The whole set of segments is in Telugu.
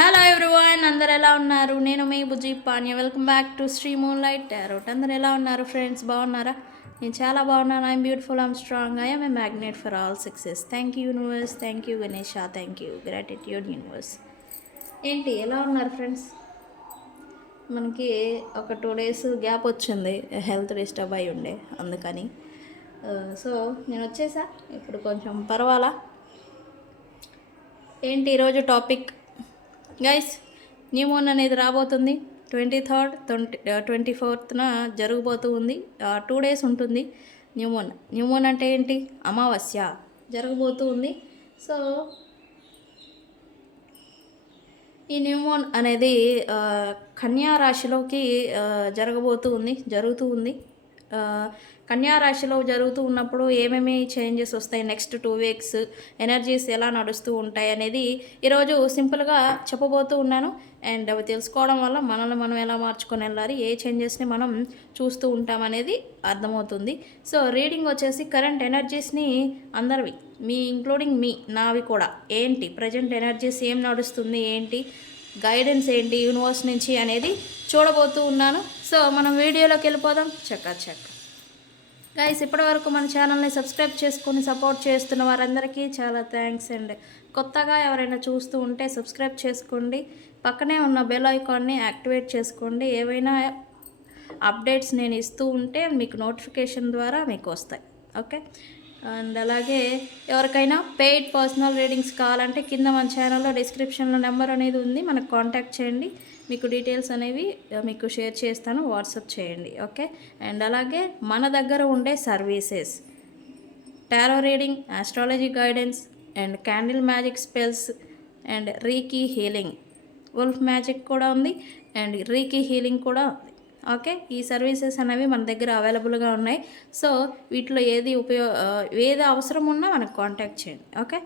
హలో ఎవ్రీవన్, అందరు ఎలా ఉన్నారు? నేను మీ Bujji Panya. Welcome back to Sri moonlight tarot. అందరు ఎలా ఉన్నారు ఫ్రెండ్స్? బాగున్నారా? నేను చాలా బాగున్నాను. I'm beautiful, I'm strong, I'm a magnet for all success. Thank you universe, thank you Ganesha, thank you gratitude universe. ఏంటి ఎలా ఉన్నారు ఫ్రెండ్స్? మనకి ఒక 2 days గ్యాప్ వచ్చింది, హెల్త్ డిస్టర్బ్ అయి ఉండే, అందుకని సో నేను వచ్చేసా. ఇప్పుడు కొంచెం పర్వాలా. ఏంటి ఈరోజు టాపిక్ గైస్? న్యూ మూన్ అనేది రాబోతుంది 23rd 24th జరగబోతూ ఉంది. 2 days ఉంటుంది న్యూ మూన్. న్యూ మూన్ అంటే ఏంటి? అమావాస్య జరగబోతూ ఉంది. సో ఈ న్యూ మూన్ అనేది కన్యా రాశిలోకి జరుగుతూ ఉంది. కన్యా రాశిలో జరుగుతూ ఉన్నప్పుడు ఏమేమి చేంజెస్ వస్తాయి, నెక్స్ట్ 2 weeks ఎనర్జీస్ ఎలా నడుస్తూ ఉంటాయి అనేది ఈరోజు సింపుల్గా చెప్పబోతూ ఉన్నాను. అండ్ అవి తెలుసుకోవడం వల్ల మనల్ని మనం ఎలా మార్చుకొని వెళ్ళాలి, ఏ చేంజెస్ని మనం చూస్తూ ఉంటాం అనేది అర్థమవుతుంది. సో రీడింగ్ వచ్చేసి కరెంట్ ఎనర్జీస్ని అందరివి, మీ ఇంక్లూడింగ్ మీ, నావి కూడా, ఏంటి ప్రజెంట్ ఎనర్జీస్ ఏం నడుస్తుంది, ఏంటి గైడెన్స్ ఏంటి యూనివర్స్ నుంచి అనేది చూడబోతూ ఉన్నాను. సో మనం వీడియోలోకి వెళ్ళిపోదాం. చెక్ గైస్, ఇప్పటివరకు మన ఛానల్ని సబ్స్క్రైబ్ చేసుకొని సపోర్ట్ చేస్తున్న వారందరికీ చాలా థ్యాంక్స్. అండ్ కొత్తగా ఎవరైనా చూస్తూ ఉంటే సబ్స్క్రైబ్ చేసుకోండి, పక్కనే ఉన్న బెల్ ఐకాన్ని యాక్టివేట్ చేసుకోండి. ఏవైనా అప్డేట్స్ నేను ఇస్తూ ఉంటే మీకు నోటిఫికేషన్ ద్వారా మీకు వస్తాయి. ఓకే. అండ్ అలాగే ఎవరికైనా పెయిడ్ పర్సనల్ రీడింగ్స్ కావాలంటే కింద మన ఛానల్లో డిస్క్రిప్షన్లో నెంబర్ అనేది ఉంది, మనకు కాంటాక్ట్ చేయండి. మీకు డీటెయిల్స్ అనేవి మీకు షేర్ చేస్తాను, వాట్సాప్ చేయండి. ఓకే. అండ్ అలాగే మన దగ్గర ఉండే services tarot reading, astrology guidance, and candle magic spells, and reiki healing, wolf magic కూడా ఉంది, అండ్ రీకీ హీలింగ్ కూడా ఉంది. ఓకే. ఈ సర్వీసెస్ అనేవి మన దగ్గర అవైలబుల్గా ఉన్నాయి. సో వీటిలో ఏది అవసరం ఉన్నా మనకు కాంటాక్ట్ చేయండి. ఓకే.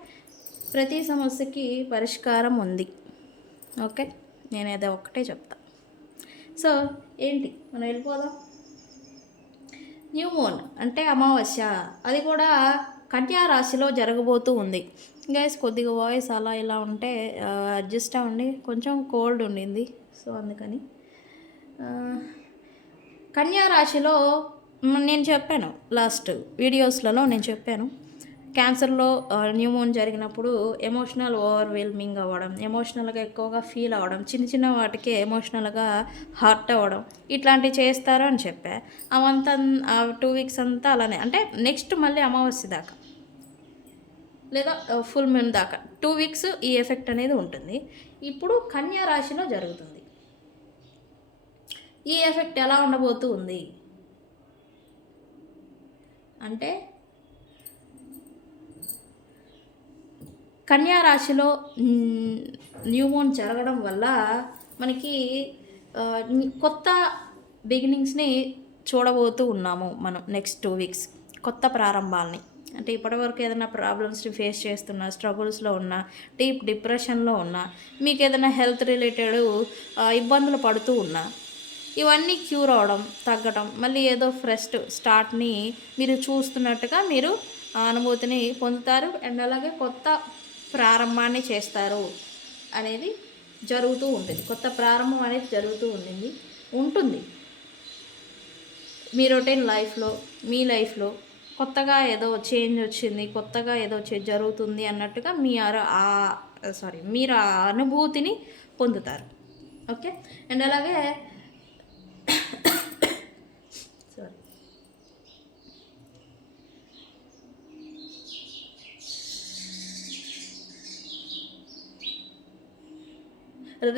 ప్రతి సమస్యకి పరిష్కారం ఉంది. ఓకే. నేను ఏదో ఒక్కటే చెప్తా. సో ఏంటి, మనం వెళ్ళిపోదాం. న్యూ మూన్ అంటే అమావాస్య, అది కూడా కన్యా రాశిలో జరగబోతూ ఉంది. గైస్ కొద్దిగా వాయిస్ అలా ఇలా ఉంటే అడ్జస్ట్ అవ్వండి, కొంచెం కోల్డ్ ఉండింది, సో అందుకని. కన్యా రాశిలో నేను చెప్పాను, లాస్ట్ వీడియోస్లలో నేను చెప్పాను, క్యాన్సర్లో న్యూ మూన్ జరిగినప్పుడు ఎమోషనల్ ఓవర్వెల్మింగ్ అవ్వడం, ఎమోషనల్గా ఎక్కువగా ఫీల్ అవ్వడం, చిన్న చిన్న వాటికి ఎమోషనల్గా హర్ట్ అవ్వడం, ఇట్లాంటివి చేస్తారు అని చెప్పా. అవంతా 2 weeks అంతా అలానే, అంటే నెక్స్ట్ మళ్ళీ అమావాస్య దాకా లేదా ఫుల్ మూన్ దాకా 2 weeks ఈ ఎఫెక్ట్ అనేది ఉంటుంది. ఇప్పుడు కన్యా రాశిలో జరుగుతుంది. ఈ ఎఫెక్ట్ ఎలా ఉండబోతూ ఉంది అంటే, కన్యా రాశిలో న్యూ మూన్ జరగడం వల్ల మనకి కొత్త బిగినింగ్స్ని చూడబోతూ ఉన్నాము మనం. నెక్స్ట్ 2 weeks కొత్త ప్రారంభాలని, అంటే ఇప్పటివరకు ఏదైనా ప్రాబ్లమ్స్ని ఫేస్ చేస్తున్నా, స్ట్రగుల్స్లో ఉన్నా, డీప్ డిప్రెషన్లో ఉన్నా, మీకు ఏదైనా హెల్త్ రిలేటెడ్ ఇబ్బందులు పడుతూ ఉన్నా, ఇవన్నీ క్యూర్ అవడం, తగ్గడం, మళ్ళీ ఏదో ఫ్రెష్ స్టార్ట్ని మీరు చూస్తున్నట్టుగా మీరు అనుభూతిని పొందుతారు. అండ్ అలాగే కొత్త ప్రారంభాన్ని చేస్తారు అనేది జరుగుతూ ఉంటుంది. కొత్త ప్రారంభం అనేది జరుగుతూ ఉంటుంది మీ రొటీన్ లైఫ్లో, మీ లైఫ్లో కొత్తగా ఏదో చేంజ్ వచ్చింది, కొత్తగా ఏదో జరుగుతుంది అన్నట్టుగా మీరు ఆ అనుభూతిని పొందుతారు. ఓకే. అండ్ అలాగే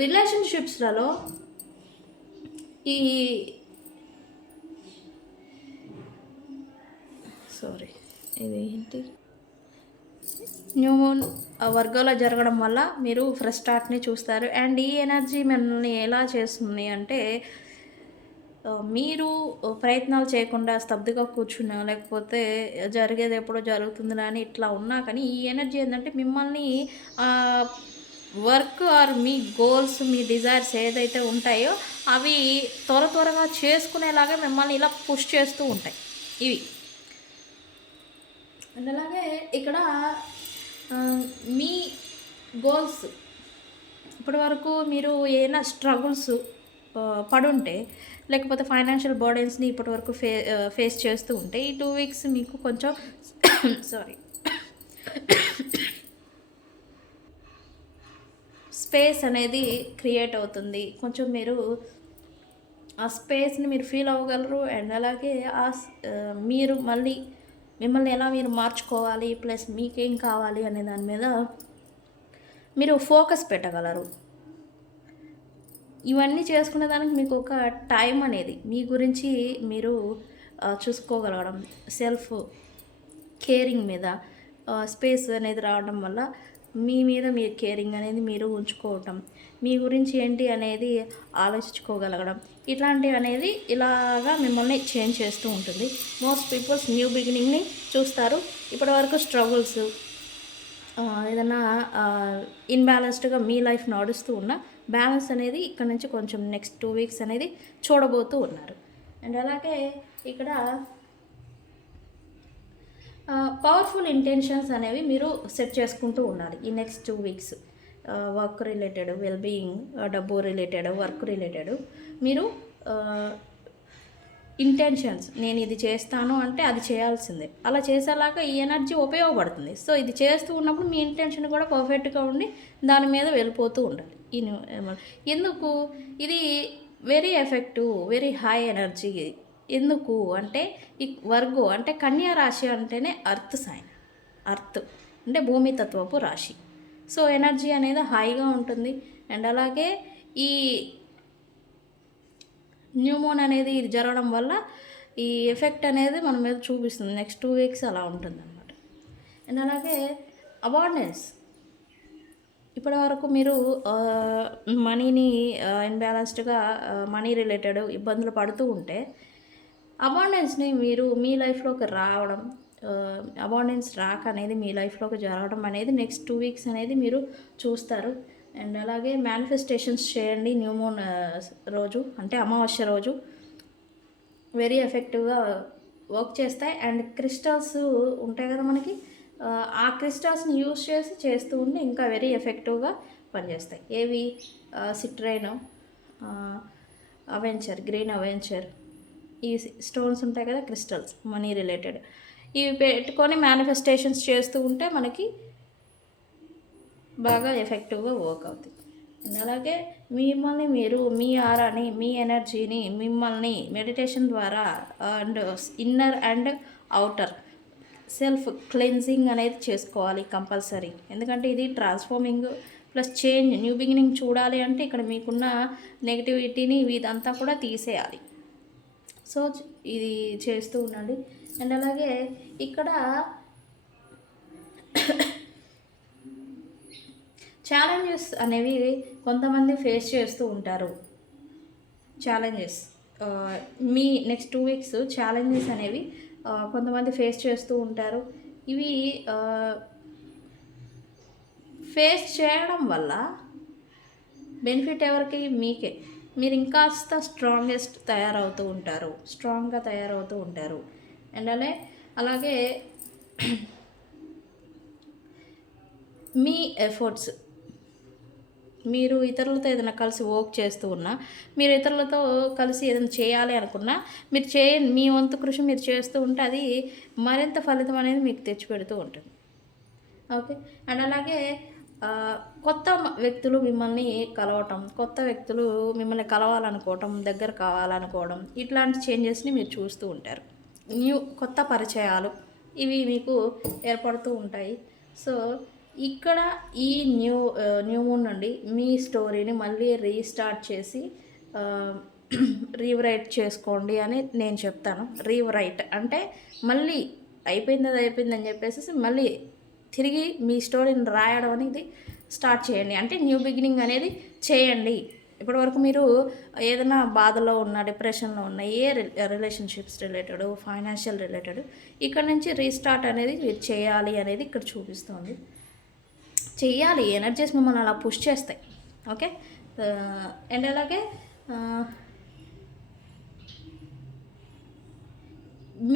రిలేషన్షిప్స్లలో ఇది ఏంటి, న్యూ మూన్ వర్గంలో జరగడం వల్ల మీరు ఫ్రెష్ స్టార్ట్ని చూస్తారు. అండ్ ఈ ఎనర్జీ మిమ్మల్ని ఎలా చేస్తుంది అంటే, మీరు ప్రయత్నాలు చేయకుండా స్తబ్దుగా కూర్చున్నా, లేకపోతే జరిగేది ఎప్పుడో జరుగుతుంది అని ఇట్లా ఉన్నా కానీ, ఈ ఎనర్జీ ఏంటంటే మిమ్మల్ని work or me goals, me desires ఏదైతే ఉంటాయో అవి త్వరగా చేసుకునేలాగా మిమ్మల్ని ఇలా పుష్ చేస్తూ ఉంటాయి ఇవి. అండ్ అలాగే ఇక్కడ మీ గోల్స్ ఇప్పటి వరకు మీరు ఏమైనా స్ట్రగుల్స్ పడుంటే, లేకపోతే ఫైనాన్షియల్ బర్డెన్స్ని ఇప్పటి వరకు ఫేస్ చేస్తూ ఉంటే ఈ 2 వీక్స్ మీకు కొంచెం సారీ స్పేస్ అనేది క్రియేట్ అవుతుంది. కొంచెం మీరు ఆ స్పేస్ని మీరు ఫీల్ అవ్వగలరు. అండ్ అలాగే మీరు మళ్ళీ మిమ్మల్ని ఎలా మీరు మార్చుకోవాలి, ప్లస్ మీకేం కావాలి అనే దాని మీద మీరు ఫోకస్ పెట్టగలరు. ఇవన్నీ చేసుకునే దానికి మీకు ఒక టైం అనేది మీ గురించి మీరు చూసుకోగలగడం, సెల్ఫ్ కేరింగ్ మీద స్పేస్ అనేది రావడం వల్ల మీ మీద మీరు కేరింగ్ అనేది మీరు ఉంచుకోవటం, మీ గురించి ఏంటి అనేది ఆలోచించుకోగలగడం, ఇట్లాంటివి అనేది ఇలాగా మిమ్మల్ని చేంజ్ చేస్తూ ఉంటుంది. మోస్ట్ పీపుల్స్ న్యూ బిగినింగ్ని చూస్తారు. ఇప్పటివరకు స్ట్రగుల్స్ ఏదన్నా ఇన్బ్యాలెన్స్డ్గా మీ లైఫ్ నడుస్తూ ఉన్న బ్యాలెన్స్ అనేది ఇక్కడ నుంచి కొంచెం నెక్స్ట్ 2 వీక్స్ అనేది చూడబోతూ ఉన్నారు. అండ్ అలాగే ఇక్కడ పవర్ఫుల్ ఇంటెన్షన్స్ అనేవి మీరు సెట్ చేసుకుంటూ ఉండాలి ఈ next 2 weeks. Work related, wellbeing, డబ్బు రిలేటెడ్, వర్క్ రిలేటెడ్ మీరు ఇంటెన్షన్స్, నేను ఇది చేస్తాను అంటే అది చేయాల్సిందే, అలా చేసేలాగా ఈ ఎనర్జీ ఉపయోగపడుతుంది. సో ఇది చేస్తూ ఉన్నప్పుడు మీ ఇంటెన్షన్ కూడా పర్ఫెక్ట్గా ఉండి దాని మీద వెళ్ళిపోతూ ఉండాలి. ఎందుకు ఇది very effective, very high energy. ఎందుకు అంటే ఈ వర్గో అంటే కన్యా రాశి అంటేనే అర్త్ సైన్, అర్త్ అంటే భూమి తత్వపు రాశి. సో ఎనర్జీ అనేది హైగా ఉంటుంది. అండ్ అలాగే ఈ న్యూ మూన్ అనేది ఇది జరగడం వల్ల ఈ ఎఫెక్ట్ అనేది మన మీద చూపిస్తుంది. నెక్స్ట్ 2 వీక్స్ అలా ఉంటుంది అన్నమాట. అండ్ అలాగే అబాండెన్స్, ఇప్పటి వరకు మీరు మనీని ఇన్బ్యాలెన్స్డ్గా మనీ రిలేటెడ్ ఇబ్బందులు పడుతూ ఉంటే అబాండెన్స్ని మీరు మీ లైఫ్లోకి రావడం, అబాండెన్స్ రాక అనేది మీ లైఫ్లోకి జరగడం అనేది నెక్స్ట్ 2 వీక్స్ అనేది మీరు చూస్తారు. అండ్ అలాగే మేనిఫెస్టేషన్స్ చేయండి న్యూ మూన్ రోజు, అంటే అమావాస్య రోజు వెరీ ఎఫెక్టివ్గా వర్క్ చేస్తాయి. అండ్ క్రిస్టల్స్ ఉంటాయి కదా మనకి, ఆ క్రిస్టల్స్ని యూస్ చేసి చేస్తూ ఉంటే ఇంకా వెరీ ఎఫెక్టివ్గా పనిచేస్తాయి. ఏవి? సిట్రైన్, అవెంచర్, గ్రీన్ అవెంచర్, ఈ స్టోన్స్ ఉంటాయి కదా క్రిస్టల్స్ మనీ రిలేటెడ్, ఇవి పెట్టుకొని మేనిఫెస్టేషన్స్ చేస్తూ ఉంటే మనకి బాగా ఎఫెక్టివ్గా వర్క్ అవుతుంది. అండ్ అలాగే మిమ్మల్ని మీరు మీ ఆరాని, మీ ఎనర్జీని మిమ్మల్ని మెడిటేషన్ ద్వారా and inner and outer self cleansing అనేది చేసుకోవాలి కంపల్సరీ. ఎందుకంటే ఇది transforming plus change, new beginning చూడాలి అంటే ఇక్కడ మీకున్న నెగిటివిటీని ఇదంతా కూడా తీసేయాలి. సో ఇది చేస్తూ ఉండండి. అండ్ అలాగే ఇక్కడ ఛాలెంజెస్ అనేవి కొంతమంది ఫేస్ చేస్తూ ఉంటారు. ఛాలెంజెస్ మీ నెక్స్ట్ 2 వీక్స్ ఛాలెంజెస్ అనేవి కొంతమంది ఫేస్ చేస్తూ ఉంటారు. ఇవి ఫేస్ చేయడం వల్ల బెనిఫిట్ ఎవరికి? మీకే. మీరు ఇంకాస్త స్ట్రాంగ్గా తయారవుతూ ఉంటారు. అండ్ అలాగే మీ ఎఫర్ట్స్, మీరు ఇతరులతో ఏదైనా కలిసి వర్క్ చేస్తూ ఉన్నా, మీరు ఇతరులతో కలిసి ఏదైనా చేయాలి అనుకున్నా మీరు మీ వంతు కృషి మీరు చేస్తూ ఉంటే అది మరింత ఫలితం అనేది మీకు తెచ్చిపెడుతూ ఉంటుంది. ఓకే. అండ్ అలాగే కొత్త వ్యక్తులు మిమ్మల్ని కలవటం, కొత్త వ్యక్తులు మిమ్మల్ని కలవాలనుకోవటం, దగ్గర కావాలనుకోవడం, ఇట్లాంటి చేంజెస్ని మీరు చూస్తూ ఉంటారు. కొత్త పరిచయాలు ఇవి మీకు ఏర్పడుతూ ఉంటాయి. సో ఇక్కడ ఈ న్యూ మూన్ నుండి మీ స్టోరీని మళ్ళీ రీస్టార్ట్ చేసి రీరైట్ చేసుకోండి అని నేను చెప్తాను. రీరైట్ అంటే మళ్ళీ అయిపోయిందని చెప్పేసి మళ్ళీ తిరిగి మీ స్టోరీని రాయడం అనేది స్టార్ట్ చేయండి. అంటే న్యూ బిగినింగ్ అనేది చేయండి. ఇప్పటివరకు మీరు ఏదైనా బాధలో ఉన్న, డిప్రెషన్లో ఉన్న, రిలేషన్షిప్స్ రిలేటెడ్, ఫైనాన్షియల్ రిలేటెడ్, ఇక్కడ నుంచి రీస్టార్ట్ అనేది మీరు చేయాలి అనేది ఇక్కడ చూపిస్తుంది. చెయ్యాలి, ఎనర్జీస్ మిమ్మల్ని అలా పుష్ చేస్తాయి. ఓకే. అండ్ అలాగే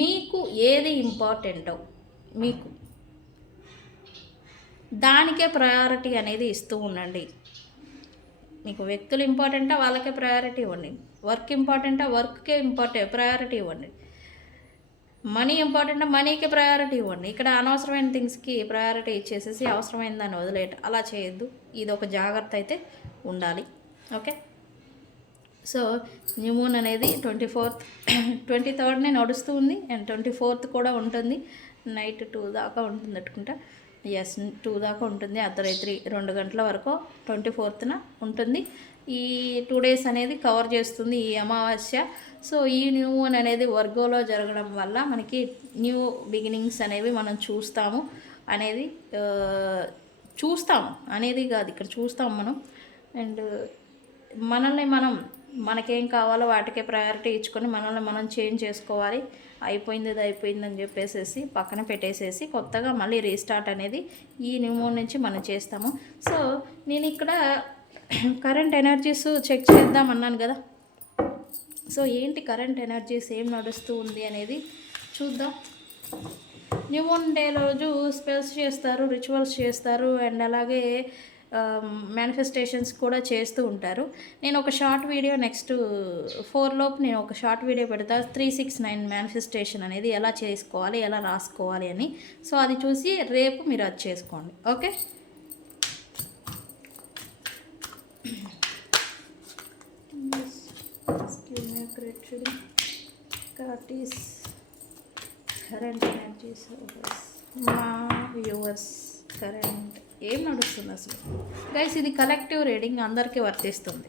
మీకు ఏది ఇంపార్టెంటో మీకు దానికే ప్రయారిటీ అనేది ఇస్తూ ఉండండి. మీకు వ్యక్తులు ఇంపార్టెంటా, వాళ్ళకే ప్రయారిటీ ఇవ్వండి. వర్క్ ఇంపార్టెంటా, వర్క్కే ప్రయారిటీ ఇవ్వండి. మనీ ఇంపార్టెంటా, మనీకి ప్రయారిటీ ఇవ్వండి. ఇక్కడ అనవసరమైన థింగ్స్కి ప్రయారిటీ ఇచ్చేసేసి అవసరమైన దాన్ని వదిలేయట అలా చేయొద్దు. ఇది ఒక జాగ్రత్త అయితే ఉండాలి. ఓకే. సో న్యూ మూన్ అనేది 23rd నడుస్తూ ఉంది అండ్ 24th కూడా ఉంటుంది. నైట్ 2 దాకా ఉంటుంది అనుకుంటా. ఎస్, 2 దాకా ఉంటుంది. అర్ధరాత్రి 2 గంటల వరకు 24th ఉంటుంది. ఈ 2 days అనేది కవర్ చేస్తుంది ఈ అమావాస్య. సో ఈ న్యూ మూన్ అనేది వర్గోలో జరగడం వల్ల మనకి న్యూ బిగినింగ్స్ అనేవి మనం చూస్తాము అనేది కాదు, ఇక్కడ చూస్తాం మనం. అండ్ మనల్ని మనకేం కావాలో వాటికే ప్రయారిటీ ఇచ్చుకొని మనల్ని మనం చేంజ్ చేసుకోవాలి. అయిపోయిందని చెప్పేసేసి పక్కన పెట్టేసేసి కొత్తగా మళ్ళీ రీస్టార్ట్ అనేది ఈ న్యూ మూన్ నుంచి మనం చేస్తాము. సో నేను ఇక్కడ కరెంట్ ఎనర్జీస్ చెక్ చేద్దాం అన్నాను కదా. సో ఏంటి కరెంట్ ఎనర్జీస్ ఏం నడుస్తూ ఉంది అనేది చూద్దాం. న్యూ మూన్ డే రోజు స్పెల్స్ చేస్తారు, రిచువల్స్ చేస్తారు అండ్ అలాగే మేనిఫెస్టేషన్స్ కూడా చేస్తూ ఉంటారు. నేను ఒక షార్ట్ వీడియో నెక్స్ట్ 4 లోపు నేను ఒక షార్ట్ వీడియో పెడతా, 369 మేనిఫెస్టేషన్ అనేది ఎలా చేసుకోవాలి, ఎలా రాసుకోవాలి అని. సో అది చూసి రేపు మీరు అది చేసుకోండి. ఓకే. కరెంట్ ఎనర్జీస్ మా వ్యూవర్స్, కరెంట్ ఏం నడుస్తుంది అసలు గైస్? ఇది కలెక్టివ్ రీడింగ్, అందరికీ వర్తిస్తుంది.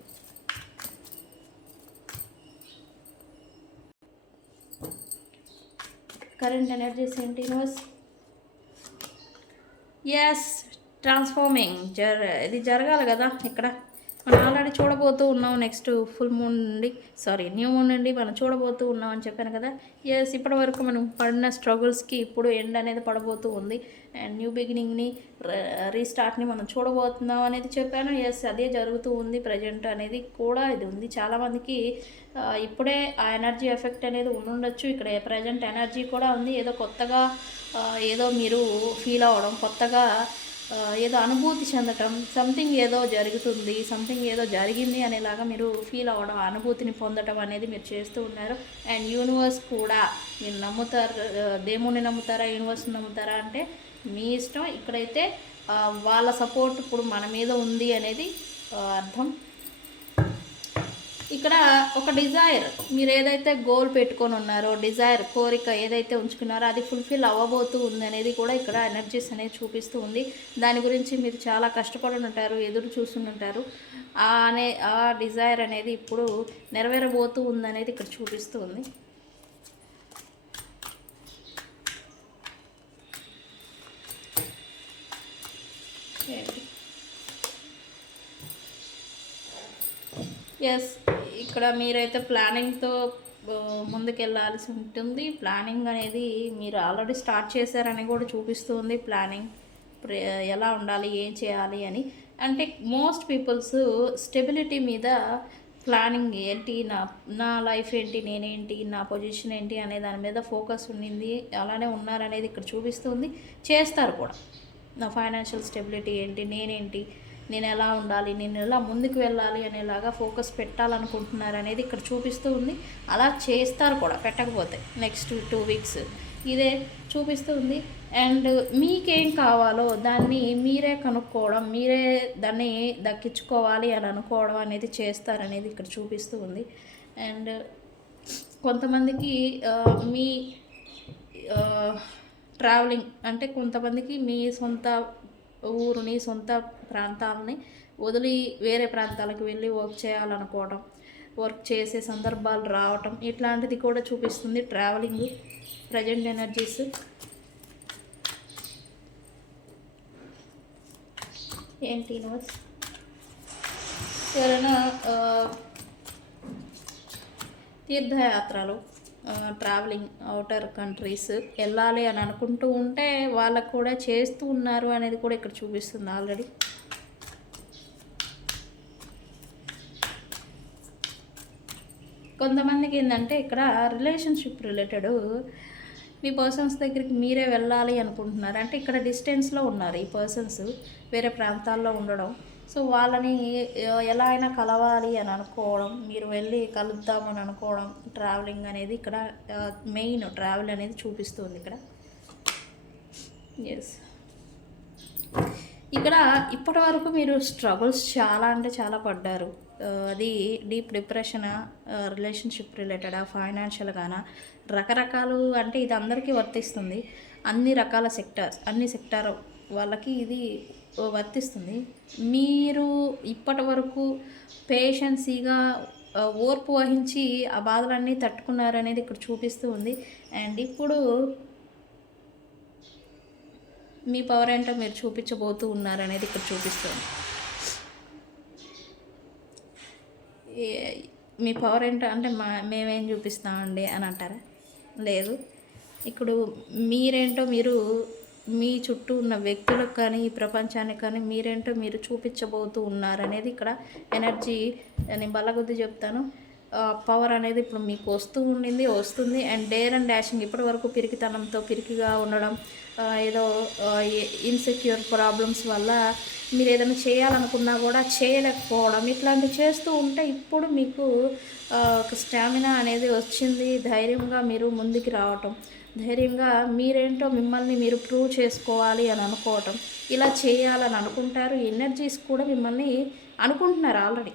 కరెంట్ ఎనర్జీస్ ఏంటి యూనివర్స్? ఎస్, ట్రాన్స్ఫార్మింగ్ ఇది జరగాలి కదా. ఇక్కడ మనం ఆల్రెడీ చూడబోతూ ఉన్నాం. నెక్స్ట్ ఫుల్ మూన్ నుండి న్యూ మూన్ నుండి మనం చూడబోతూ ఉన్నాం అని చెప్పాను కదా. ఎస్, ఇప్పటి వరకు మనం పడిన స్ట్రగుల్స్కి ఇప్పుడు ఎండ్ అనేది పడబోతూ ఉంది అండ్ న్యూ బిగినింగ్ని, రీస్టార్ట్ని మనం చూడబోతున్నాం అనేది చెప్పాను. ఎస్, అదే జరుగుతూ ఉంది. ప్రజెంట్ అనేది కూడా ఇది ఉంది. చాలామందికి ఇప్పుడే ఆ ఎనర్జీ ఎఫెక్ట్ అనేది ఉండొచ్చు. ఇక్కడ ప్రజెంట్ ఎనర్జీ కూడా ఉంది. ఏదో కొత్తగా ఏదో మీరు ఫీల్ అవ్వడం, కొత్తగా ఏదో అనుభూతి చెందటం, సంథింగ్ ఏదో జరుగుతుంది, సంథింగ్ ఏదో జరిగింది అనేలాగా మీరు ఫీల్ అవ్వడం, అనుభూతిని పొందడం అనేది మీరు చేస్తూ ఉన్నారు. అండ్ యూనివర్స్ కూడా మీరు నమ్ముతారు, దేవుణ్ణి నమ్ముతారా, యూనివర్స్ని నమ్ముతారా అంటే మీ ఇష్టం. ఇక్కడైతే వాళ్ళ సపోర్ట్ ఇప్పుడు మన మీద ఉంది అనేది అర్థం. ఇక్కడ ఒక డిజైర్, మీరు ఏదైతే గోల్ పెట్టుకొని ఉన్నారో, డిజైర్ కోరిక ఏదైతే ఉంచుకున్నారో అది ఫుల్ఫిల్ అవ్వబోతూ ఉంది అనేది కూడా ఇక్కడ ఎనర్జీస్ అనేది చూపిస్తూ ఉంది. దాని గురించి మీరు చాలా కష్టపడి ఉంటారు, ఎదురు చూస్తుంటారు. ఆ డిజైర్ అనేది ఇప్పుడు నెరవేరబోతూ ఉంది అనేది ఇక్కడ చూపిస్తూ ఉంది. ఎస్, ఇక్కడ మీరైతే ప్లానింగ్తో ముందుకెళ్ళాల్సి ఉంటుంది. ప్లానింగ్ అనేది మీరు ఆల్రెడీ స్టార్ట్ చేశారని కూడా చూపిస్తుంది. ప్లానింగ్ ఎలా ఉండాలి, ఏం చేయాలి అని. అంటే మోస్ట్ పీపుల్స్ స్టెబిలిటీ మీద ప్లానింగ్ ఏంటి, నా లైఫ్ ఏంటి, నేనేంటి, నా పొజిషన్ ఏంటి అనే దాని మీద ఫోకస్ ఉండింది, అలానే ఉన్నారనేది ఇక్కడ చూపిస్తుంది. చేస్తారు కూడా. నా ఫైనాన్షియల్ స్టెబిలిటీ ఏంటి, నేనేంటి, నేను ఎలా ఉండాలి, నేను ఎలా ముందుకు వెళ్ళాలి అనేలాగా ఫోకస్ పెట్టాలనుకుంటున్నారు అనేది ఇక్కడ చూపిస్తూ ఉంది. అలా చేస్తారు కూడా, పెట్టకపోతే నెక్స్ట్ 2 weeks ఇదే చూపిస్తూ ఉంది. అండ్ మీకేం కావాలో దాన్ని మీరే కనుక్కోవడం, మీరే దాన్ని దక్కించుకోవాలి అని అనుకోవడం అనేది చేస్తారనేది ఇక్కడ చూపిస్తూ ఉంది. అండ్ కొంతమందికి మీ ట్రావెలింగ్ అంటే కొంతమందికి మీ సొంత ఊరుని, సొంత ప్రాంతాలని వదిలి వేరే ప్రాంతాలకు వెళ్ళి వర్క్ చేయాలనుకోవడం, వర్క్ చేసే సందర్భాలు రావటం, ఇట్లాంటిది కూడా చూపిస్తుంది ట్రావెలింగ్. ప్రజెంట్ ఎనర్జీస్ ఏంటి యూనివర్స్? ఎవరైనా తీర్థయాత్రలు, ట్రావెలింగ్, అవుటర్ కంట్రీస్ వెళ్ళాలి అని అనుకుంటూ ఉంటే వాళ్ళకు కూడా చేస్తూ ఉన్నారు అనేది కూడా ఇక్కడ చూపిస్తుంది ఆల్రెడీ. కొంతమందికి ఏంటంటే ఇక్కడ రిలేషన్షిప్ రిలేటెడ్ మీ పర్సన్స్ దగ్గరికి మీరే వెళ్ళాలి అనుకుంటున్నారు. అంటే ఇక్కడ డిస్టెన్స్లో ఉన్నారు ఈ పర్సన్స్, వేరే ప్రాంతాల్లో ఉండడం. సో వాళ్ళని ఎలా అయినా కలవాలి అని అనుకోవడం, మీరు వెళ్ళి కలుద్దామని అనుకోవడం, ట్రావెలింగ్ అనేది ఇక్కడ మెయిన్ ట్రావెల్ అనేది చూపిస్తుంది ఇక్కడ. ఎస్, ఇక్కడ ఇప్పటి వరకు మీరు స్ట్రగుల్స్ చాలా అంటే చాలా పడ్డారు. అది డీప్ డిప్రెషన్, రిలేషన్షిప్ రిలేటెడా, ఫైనాన్షియల్గానా, రకరకాలు. అంటే ఇది అందరికీ వర్తిస్తుంది. అన్ని రకాల సెక్టార్స్, అన్ని సెక్టార్ వాళ్ళకి ఇది వర్తిస్తుంది. మీరు ఇప్పటి వరకు పేషెన్సీగా ఓర్పు వహించి ఆ బాధలన్నీ తట్టుకున్నారనేది ఇక్కడ చూపిస్తూ ఉంది. అండ్ ఇప్పుడు మీ పవర్ ఏంటో మీరు చూపించబోతూ ఉన్నారనేది ఇక్కడ చూపిస్తుంది. మీ పవర్ ఏంటో అంటే మేమేం చూపిస్తామండి అని అంటారా? లేదు, ఇప్పుడు మీరేంటో మీరు మీ చుట్టూ ఉన్న వ్యక్తులకు కానీ ఈ ప్రపంచానికి కానీ మీరేంటో మీరు చూపించబోతూ ఉన్నారనేది ఇక్కడ ఎనర్జీ. నేను బల్లగుద్ది చెప్తాను, పవర్ అనేది ఇప్పుడు మీకు వస్తుంది. అండ్ డేర్ అండ్ డాషింగ్, ఇప్పటి వరకు పిరికితనంతో పిరికిగా ఉండడం, ఏదో ఇన్సెక్యూర్ ప్రాబ్లమ్స్ వల్ల మీరు ఏదైనా చేయాలనుకున్నా కూడా చేయలేకపోవడం, ఇట్లాంటివి చేస్తూ ఉంటే ఇప్పుడు మీకు ఒక స్టామినా అనేది వచ్చింది. ధైర్యంగా మీరు ముందుకు రావటం, ధైర్యంగా మీరేంటో మిమ్మల్ని మీరు ప్రూవ్ చేసుకోవాలి అని అనుకోవటం, ఇలా చేయాలని అనుకుంటారు. ఎనర్జీస్ కూడా మిమ్మల్ని అనుకుంటున్నారు ఆల్రెడీ.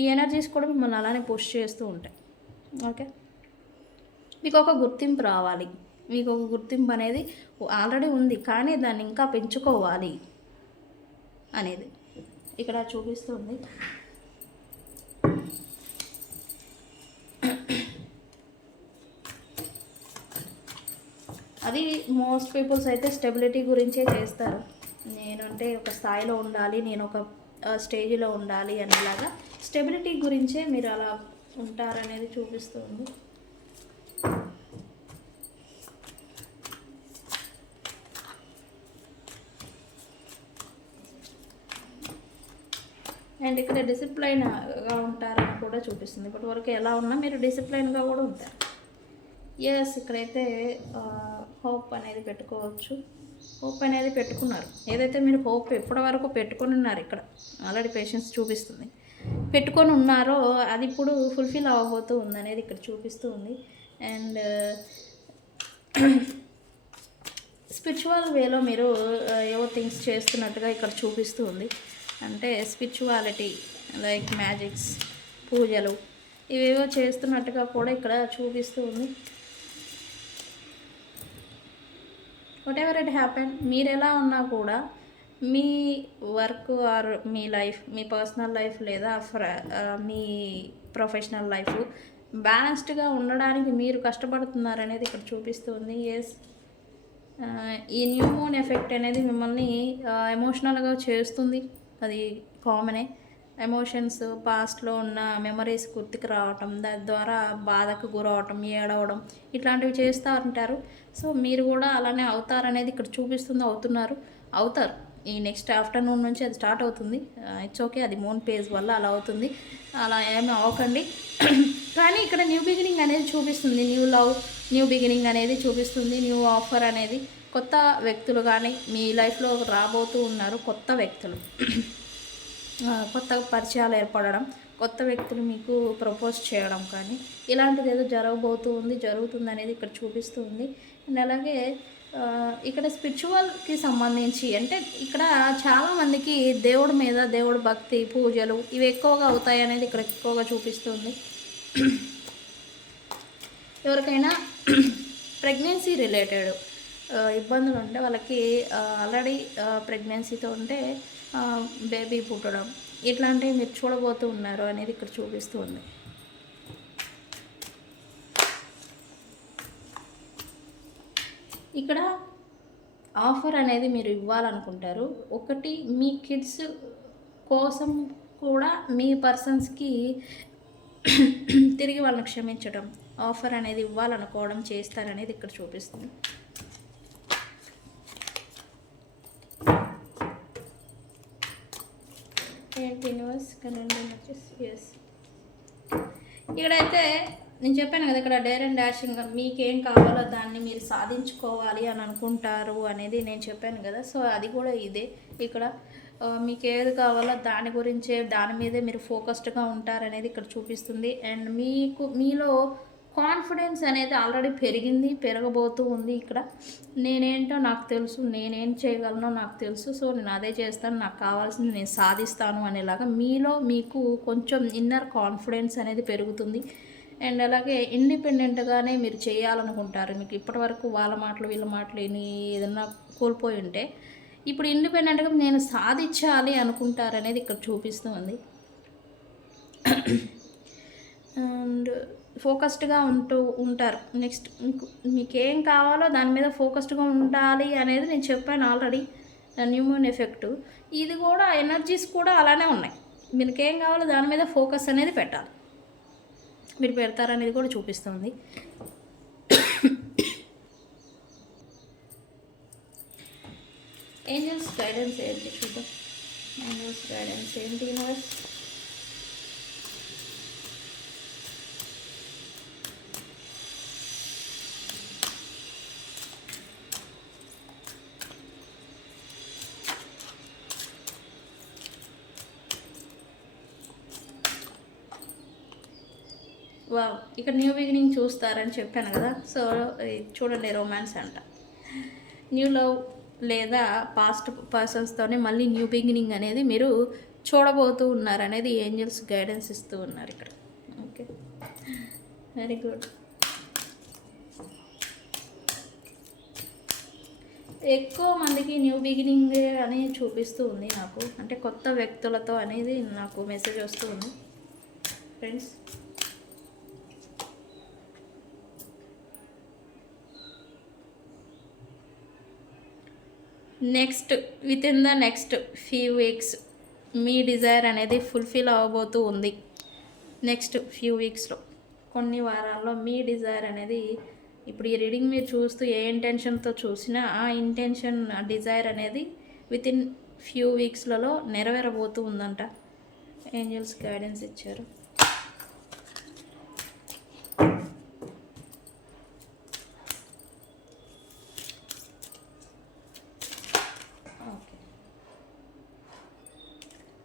ఈ ఎనర్జీస్ కూడా మిమ్మల్ని అలానే పుష్ చేస్తూ ఉంటాయి. ఓకే, మీకు ఒక గుర్తింపు రావాలి. మీకు ఒక గుర్తింపు అనేది ఆల్రెడీ ఉంది, కానీ దాన్ని ఇంకా పెంచుకోవాలి అనేది ఇక్కడ చూపిస్తుంది. అది మోస్ట్ పీపుల్స్ అయితే స్టెబిలిటీ గురించే చేస్తారు. నేనంటే ఒక స్థాయిలో ఉండాలి, నేను ఒక స్టేజ్లో ఉండాలి అనేలాగా స్టెబిలిటీ గురించే మీరు అలా ఉంటారనేది చూపిస్తుంది. అండ్ ఇక్కడ డిసిప్లైన్గా ఉంటారని కూడా చూపిస్తుంది. ఇప్పటి వరకు ఎలా ఉన్నా మీరు డిసిప్లైన్గా కూడా ఉంటారు. ఎస్, ఇక్కడైతే హోప్ అనేది పెట్టుకోవచ్చు. హోప్ అనేది పెట్టుకున్నారు. ఏదైతే మీరు హోప్ ఎప్పటి వరకు పెట్టుకొని ఉన్నారు, ఇక్కడ ఆల్రెడీ పేషెన్స్ చూపిస్తుంది, పెట్టుకొని ఉన్నారో అది ఇప్పుడు ఫుల్ఫిల్ అవ్వబోతూ ఉంది అనేది ఇక్కడ చూపిస్తూ ఉంది. అండ్ స్పిరిచువల్ వేలో మీరు ఏవో థింగ్స్ చేస్తున్నట్టుగా ఇక్కడ చూపిస్తూ ఉంది. అంటే స్పిరిచువాలిటీ లైక్ మ్యాజిక్స్, పూజలు ఇవేవో చేస్తున్నట్టుగా కూడా ఇక్కడ చూపిస్తూ ఉంది. వాట్ ఎవర్ ఇట్ హ్యాపెన్, మీరు ఎలా ఉన్నా కూడా మీ వర్క్ ఆర్ మీ లైఫ్, మీ పర్సనల్ లైఫ్ లేదా మీ ప్రొఫెషనల్ లైఫ్ బ్యాలెన్స్డ్గా ఉండడానికి మీరు కష్టపడుతున్నారనేది ఇక్కడ చూపిస్తుంది. ఎస్, ఈ న్యూ మూన్ ఎఫెక్ట్ అనేది మిమ్మల్ని ఎమోషనల్గా చేస్తుంది. అది కామనే. ఎమోషన్స్, పాస్ట్లో ఉన్న మెమరీస్ గుర్తుకు రావటం, దాని ద్వారా బాధకు గురవటం, ఏడవడం ఇట్లాంటివి చేస్తూ ఉంటారు. సో మీరు కూడా అలానే అవుతారనేది ఇక్కడ చూపిస్తుంది. అవుతారు. ఈ నెక్స్ట్ ఆఫ్టర్నూన్ నుంచి అది స్టార్ట్ అవుతుంది. ఇట్స్ ఓకే, అది మూన్ పేజ్ వల్ల అలా అవుతుంది. అలా ఏమీ అవ్వకండి. కానీ ఇక్కడ న్యూ బిగినింగ్ అనేది చూపిస్తుంది. న్యూ లవ్, న్యూ బిగినింగ్ అనేది చూపిస్తుంది. న్యూ ఆఫర్ అనేది, కొత్త వ్యక్తులు కానీ మీ లైఫ్లో రాబోతూ ఉన్నారు. కొత్త వ్యక్తులు, కొత్త పరిచయాలు ఏర్పడడం, కొత్త వ్యక్తులు మీకు ప్రపోజ్ చేయడం కానీ ఇలాంటిది ఏదో జరుగుతుంది అనేది ఇక్కడ చూపిస్తూ ఉంది. అండ్ అలాగే ఇక్కడ స్పిరిచువల్కి సంబంధించి అంటే ఇక్కడ చాలామందికి దేవుడి మీద, దేవుడి భక్తి, పూజలు ఇవి ఎక్కువగా అవుతాయి అనేది ఇక్కడ ఎక్కువగా చూపిస్తుంది. ఎవరికైనా ప్రెగ్నెన్సీ రిలేటెడ్ ఇబ్బందులు ఉంటే వాళ్ళకి, ఆల్రెడీ ప్రెగ్నెన్సీతో ఉంటే బేబీ పుట్టడం ఇట్లాంటివి మీరు చూడబోతూ ఉన్నారు అనేది ఇక్కడ చూపిస్తుంది. ఇక్కడ ఆఫర్ అనేది మీరు ఇవ్వాలనుకుంటారు. ఒకటి, మీ కిడ్స్ కోసం కూడా మీ పర్సన్స్కి తిరిగి వాళ్ళని క్షమించడం, ఆఫర్ అనేది ఇవ్వాలనుకోవడం చేస్తారనేది ఇక్కడ చూపిస్తుంది. ఎస్, ఇక్కడైతే నేను చెప్పాను కదా, ఇక్కడ డేర్ అండ్ డాషింగ్, మీకేం కావాలో దాన్ని మీరు సాధించుకోవాలి అని అనుకుంటారు అనేది నేను చెప్పాను కదా. సో అది కూడా ఇదే. ఇక్కడ మీకు ఏది కావాలో దాని గురించే దాని మీదే మీరు ఫోకస్డ్గా ఉంటారనేది ఇక్కడ చూపిస్తుంది. అండ్ మీలో కాన్ఫిడెన్స్ అనేది ఆల్రెడీ పెరిగింది, పెరగబోతూ ఉంది. ఇక్కడ నేనేంటో నాకు తెలుసు, నేనేం చేయగలనో నాకు తెలుసు, సో నేను అదే చేస్తాను, నాకు కావాల్సింది నేను సాధిస్తాను అనేలాగా మీలో మీకు కొంచెం ఇన్నర్ కాన్ఫిడెన్స్ అనేది పెరుగుతుంది. అండ్ అలాగే ఇండిపెండెంట్గానే మీరు చేయాలనుకుంటారు. మీకు ఇప్పటివరకు వాళ్ళ మాటలు వీళ్ళ మాటలు ఏదన్నా కోల్పోయి ఉంటే ఇప్పుడు ఇండిపెండెంట్గా నేను సాధించాలి అనుకుంటారనేది ఇక్కడ చూపిస్తూ ఉంది. అండ్ ఫోకస్డ్గా ఉంటారు. నెక్స్ట్ మీకేం కావాలో దాని మీద ఫోకస్డ్గా ఉండాలి అనేది నేను చెప్పాను ఆల్రెడీ. న్యూ మూన్ ఎఫెక్టు ఇది కూడా ఎనర్జీస్ కూడా అలానే ఉన్నాయి. మీకేం కావాలో దాని మీద ఫోకస్ అనేది పెట్టాలి. మీరు పెడతారనేది కూడా చూపిస్తుంది. ఏంజల్స్ గైడెన్స్ ఏంటి చూద్దాం. ఏంజల్స్ గైడెన్స్ ఏంటి యూనివర్స్? వావ్, ఇక్కడ న్యూ బిగినింగ్ చూస్తారని చెప్పాను కదా. సో చూడండి, రొమాన్స్ అంట, న్యూ లవ్ లేదా పాస్ట్ పర్సన్స్తోనే మళ్ళీ న్యూ బిగినింగ్ అనేది మీరు చూడబోతూ ఉన్నారనేది ఏంజల్స్ గైడెన్స్ ఇస్తూ ఉన్నారు ఇక్కడ. Okay, very good. ఎక్కువ మందికి న్యూ బిగినింగ్ అని చూపిస్తూ ఉంది నాకు, అంటే కొత్త వ్యక్తులతో అనేది నాకు మెసేజ్ వస్తూ ఉంది friends. Next within the next few weeks మీ డిజైర్ అనేది ఫుల్ఫిల్ అవ్వబోతూ ఉంది. నెక్స్ట్ ఫ్యూ వీక్స్లో, కొన్ని వారాల్లో మీ డిజైర్ అనేది, ఇప్పుడు ఈ రీడింగ్ మీరు చూస్తూ ఏ ఇంటెన్షన్తో చూసినా ఆ ఇంటెన్షన్ డిజైర్ అనేది విత్ ఇన్ ఫ్యూ వీక్స్లలో నెరవేరబోతూ ఉందంట. ఏంజల్స్ గైడెన్స్ ఇచ్చారు.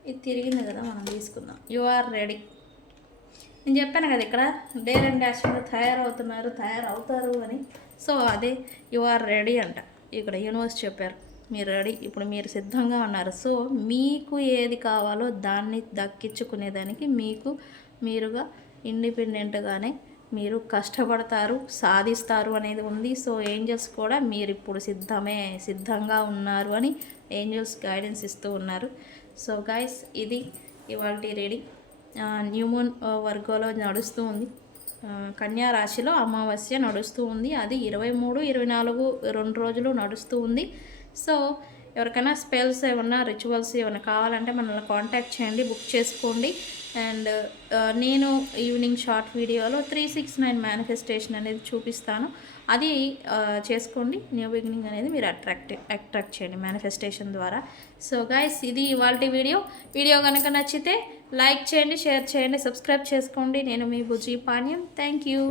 ఇది తిరిగింది కదా, మనం తీసుకుందాం. You are ready. నేను చెప్పాను కదా ఇక్కడ డేర్ అండ్ డాష్ మీద తయారవుతారు అని. సో అదే యు ఆర్ రెడీ అంట. ఇక్కడ యూనివర్స్ చెప్పారు మీరు రెడీ, ఇప్పుడు మీరు సిద్ధంగా ఉన్నారు. సో మీకు ఏది కావాలో దాన్ని దక్కించుకునేదానికి మీరుగా ఇండిపెండెంట్గానే మీరు కష్టపడతారు, సాధిస్తారు అనేది ఉంది. సో ఏంజల్స్ కూడా మీరు ఇప్పుడు సిద్ధంగా ఉన్నారు అని ఏంజల్స్ గైడెన్స్ ఇస్తూ ఉన్నారు. సో గైస్, ఇది ఇవాళ రీడింగ్. న్యూ మూన్ వర్గంలో నడుస్తూ ఉంది, కన్యా రాశిలో అమావాస్య నడుస్తూ ఉంది. అది 23, 24 2 రోజులు నడుస్తూ ఉంది. సో ఎవరికైనా స్పెల్స్ ఏమన్నా రిచువల్స్ ఏమైనా కావాలంటే మనల్ని కాంటాక్ట్ చేయండి, బుక్ చేసుకోండి. అండ్ నేను ఈవినింగ్ షార్ట్ వీడియోలో 369 మేనిఫెస్టేషన్ అనేది చూపిస్తాను, అది చేసుకోండి. న్యూ బిగినింగ్ అనేది మీరు అట్రాక్ట్ చేయండి మేనిఫెస్టేషన్ ద్వారా. సో గైస్, ఇది ఇవాల్టి వీడియో కనుక నచ్చితే లైక్ చేయండి, షేర్ చేయండి, సబ్స్క్రైబ్ చేసుకోండి. నేను మీ బుజ్జి పాణ్యం. Thank you.